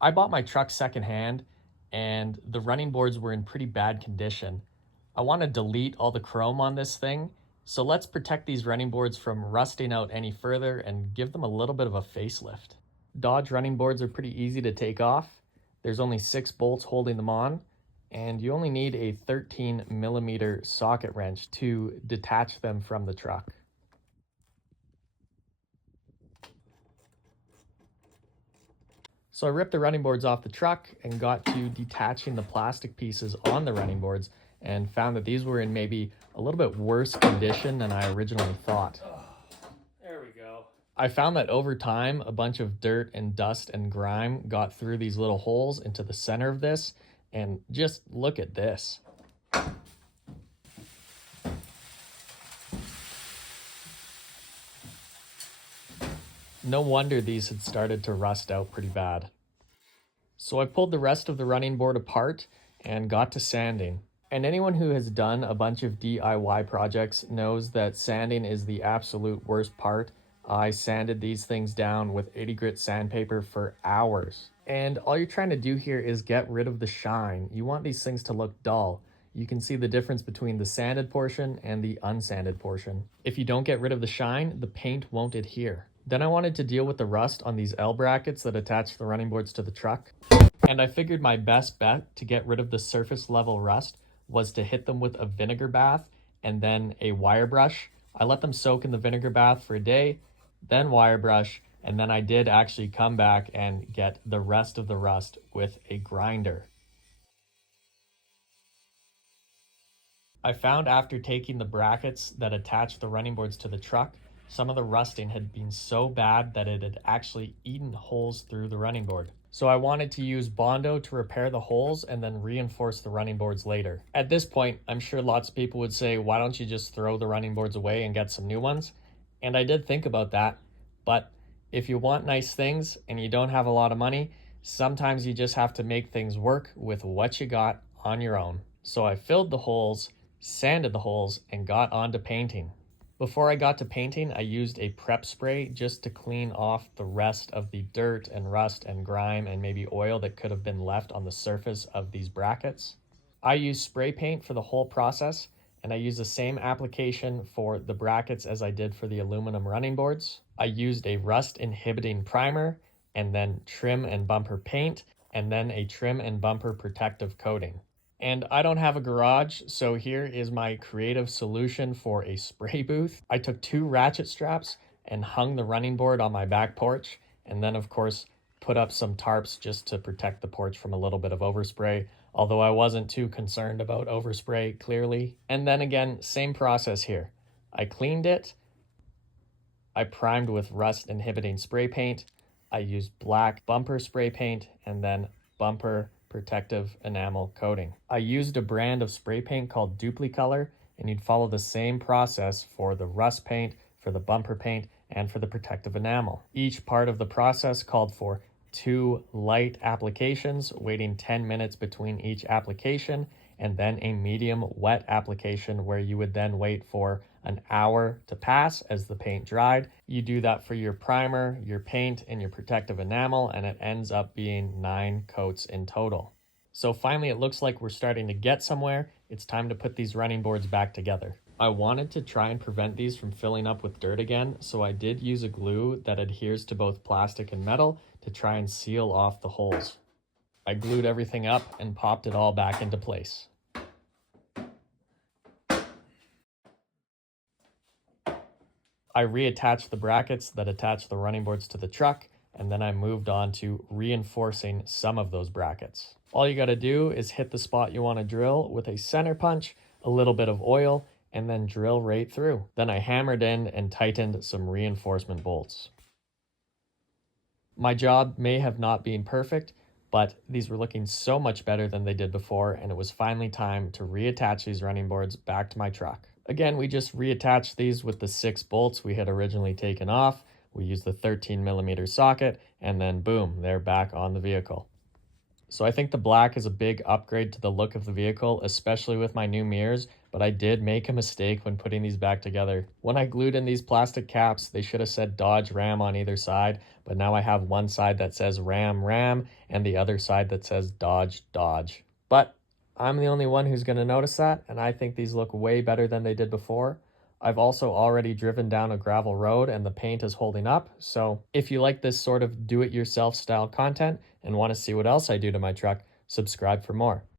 I bought my truck secondhand and the running boards were in pretty bad condition. I want to delete all the chrome on this thing, so let's protect these running boards from rusting out any further and give them a little bit of a facelift. Dodge running boards are pretty easy to take off. There's only 6 bolts holding them on, and you only need a 13mm socket wrench to detach them from the truck. So I ripped the running boards off the truck and got to detaching the plastic pieces on the running boards and found that these were in maybe a little bit worse condition than I originally thought. There we go. I found that over time, a bunch of dirt and dust and grime got through these little holes into the center of this, and just look at this. No wonder these had started to rust out pretty bad. So I pulled the rest of the running board apart and got to sanding. And anyone who has done a bunch of DIY projects knows that sanding is the absolute worst part. I sanded these things down with 80 grit sandpaper for hours. And all you're trying to do here is get rid of the shine. You want these things to look dull. You can see the difference between the sanded portion and the unsanded portion. If you don't get rid of the shine, the paint won't adhere. Then I wanted to deal with the rust on these L brackets that attach the running boards to the truck. And I figured my best bet to get rid of the surface level rust was to hit them with a vinegar bath and then a wire brush. I let them soak in the vinegar bath for a day, then wire brush, and then I did actually come back and get the rest of the rust with a grinder. I found after taking the brackets that attach the running boards to the truck, some of the rusting had been so bad that it had actually eaten holes through the running board. So I wanted to use Bondo to repair the holes and then reinforce the running boards later. At this point, I'm sure lots of people would say, why don't you just throw the running boards away and get some new ones? And I did think about that, but if you want nice things and you don't have a lot of money, sometimes you just have to make things work with what you got on your own. So I filled the holes, sanded the holes, and got on to painting. Before I got to painting, I used a prep spray just to clean off the rest of the dirt and rust and grime and maybe oil that could have been left on the surface of these brackets. I used spray paint for the whole process, and I used the same application for the brackets as I did for the aluminum running boards. I used a rust inhibiting primer, and then trim and bumper paint, and then a trim and bumper protective coating. And I don't have a garage, so here is my creative solution for a spray booth. I took 2 ratchet straps and hung the running board on my back porch, and then of course put up some tarps just to protect the porch from a little bit of overspray, although I wasn't too concerned about overspray, clearly. And then again, same process here. I cleaned it, I primed with rust inhibiting spray paint, I used black bumper spray paint, and then bumper protective enamel coating. I used a brand of spray paint called Duplicolor, and you'd follow the same process for the rust paint, for the bumper paint, and for the protective enamel. Each part of the process called for 2 light applications, waiting 10 minutes between each application, and then a medium wet application where you would then wait for an hour to pass as the paint dried. You do that for your primer, your paint, and your protective enamel, and it ends up being 9 coats in total. So finally, it looks like we're starting to get somewhere. It's time to put these running boards back together. I wanted to try and prevent these from filling up with dirt again, so I did use a glue that adheres to both plastic and metal to try and seal off the holes. I glued everything up and popped it all back into place. I reattached the brackets that attach the running boards to the truck, and then I moved on to reinforcing some of those brackets. All you gotta do is hit the spot you wanna drill with a center punch, a little bit of oil, and then drill right through. Then I hammered in and tightened some reinforcement bolts. My job may have not been perfect, but these were looking so much better than they did before, and it was finally time to reattach these running boards back to my truck. Again, we just reattached these with the 6 bolts we had originally taken off. We used the 13mm socket, and then boom, they're back on the vehicle. So I think the black is a big upgrade to the look of the vehicle, especially with my new mirrors, but I did make a mistake when putting these back together. When I glued in these plastic caps, they should have said Dodge Ram on either side, but now I have one side that says Ram Ram and the other side that says Dodge Dodge. But I'm the only one who's going to notice that, and I think these look way better than they did before. I've also already driven down a gravel road and the paint is holding up, so if you like this sort of do-it-yourself style content and want to see what else I do to my truck, subscribe for more.